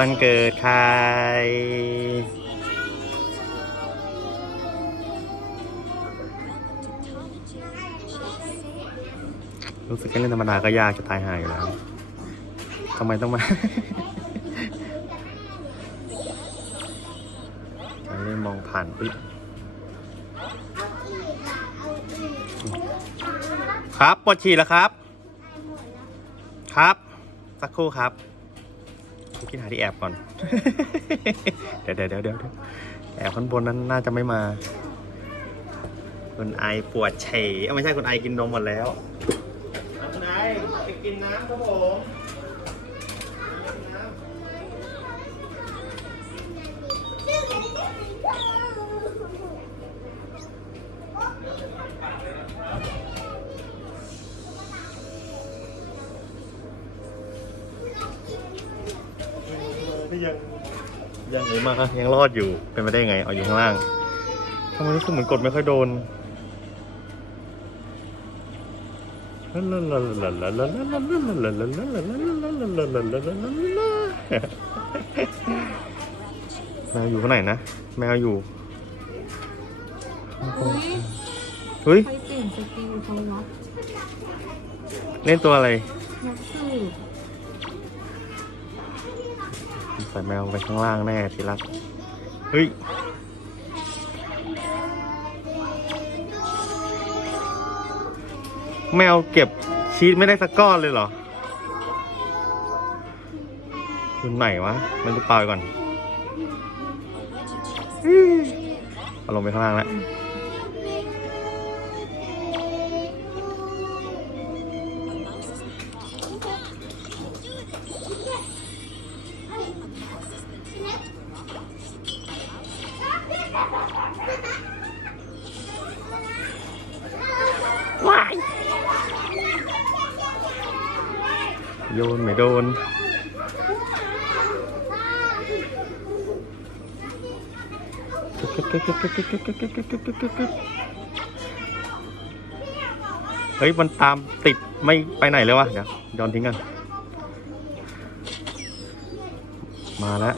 วันเกิดใคร รู้สึกแค่เล่นธรรมดาก็ยากจะตายหายอยู่แล้วทำไมต้องมาไม่ได้มองผ่านปิ๊ครับปวดฉี่แล้วครับ ครับ สักครู่ครับ กินหาที่แอบก่อน เดี๋ยวเดี๋ยวเดี๋ยวเดี๋ยวแอบข้างบนนั้นน่าจะไม่มา คุณไอปวดฉี่เอาไม่ใช่คุณไอกินนมหมดแล้วคุณไอไปกินน้ำครับผม ก็ยังยังไหนมายังรอดอยู่เป็นไปได้ไงเอาอยู่ข้างล่างทำไมรู้สึกเหมือนกดไม่ค่อยโดนแมวอยู่ข้างไหนนะแมวอยู่เฮ้ยเฮ้ยเล่นสกิลเขาวะเล่นตัวอะไรนักสืบ ใส่แมวไปข้างล่างแน่ทีรัก เฮ้ย แมวเก็บชีสไม่ได้สักก้อนเลยเหรออยู่ไหนวะ มันดูเปล่าไปก่อนเอาลงไปข้างล่างแล้ว ว้ายโยนไม่โดน เฮ้ย มันตามติดไม่ไปไหนเลยวะ เดี๋ยวย้อนทิ้งกัน มาแล้ว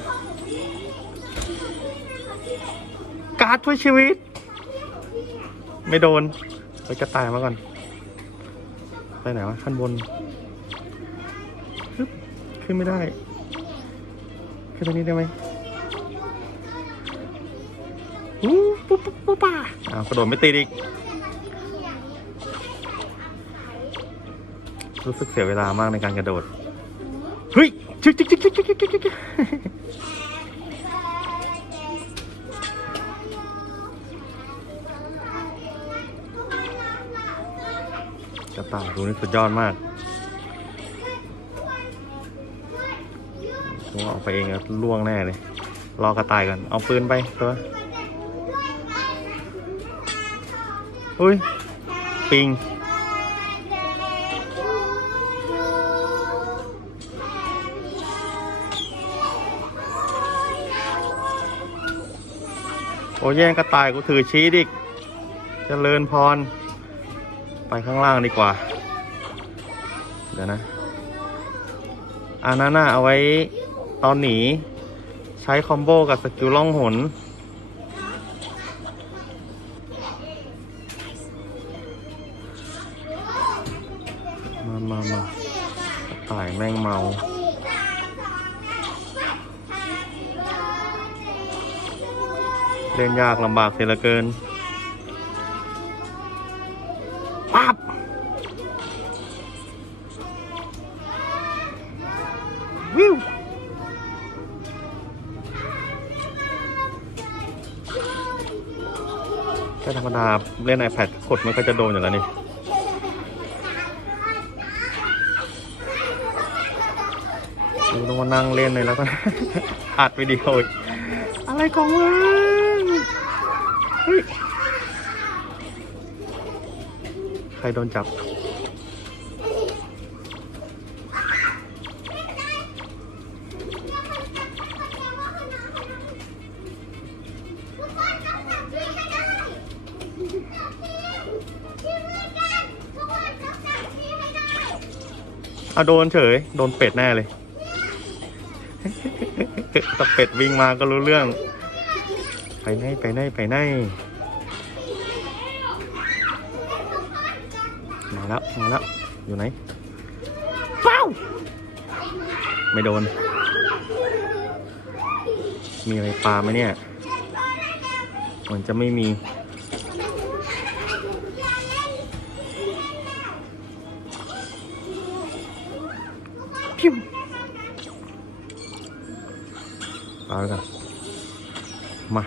การ์ดช่วยชีวิต ไม่โดนไปกระต่ายมาก่อน ไปไหนวะขั้นบน ขึ้นไม่ได้ ขึ้นตรงนี้ได้ไหมอู้ปุ๊บปุ๊บปุ๊บป่าอ้าวกระโดดไม่ติดอีก รู้สึกเสียเวลามากในการกระโดด เฮ้ยชิกชิกชิกชิกชิกชิก ดูนี่สุดยอดมากผมว่าออกไปเองล่วงแน่เลย รอกระต่ายก่อน เอาปืนไปตัวอุ้ย ปิงโอ้แย่งกระต่ายกูถือชี้ดิกเจริญพร ไปข้างล่างดีกว่า ดี๋ยวนะอันนั้นน่ะเอาไว้ตอนหนี ใช้คอมโบกับสกิลล่องหน มามามากระต่ายแม่งเมาเล่นยากลำบากเสียเหลือเกินปั๊บ ก็ธรรมดาเล่น iPad กดมันก็จะโดนอยู่แล้วนี่ดูต้องมานั่งเล่นเลยแล้วก็ อัดวิดีโออีกอะไรของมึงใครโดนจับ เอาโดนเฉย โดนเป็ดแน่เลย ตะเป็ดวิ่งมาก็รู้เรื่อง ไปไหนไปไหนไปไหนมาแล้วมาแล้วอยู่ไหนว้าวไม่โดน มีอะไรปลาไหมเนี่ยเหมือนจะไม่มี พิวเอาไปก่อนมา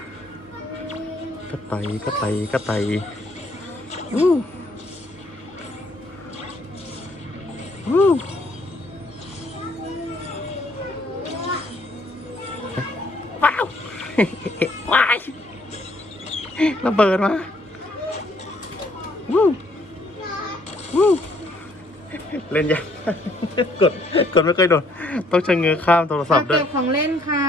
ก็ไตก็ไตก็ไตวู้วู้ว้าวว้ายระเบิดมาวู้วู้ เล่นยากกดกดไม่เคยโดน ต้องชะเง้อข้ามโทรศัพท์ด้วเก็บของเล่นค่ะ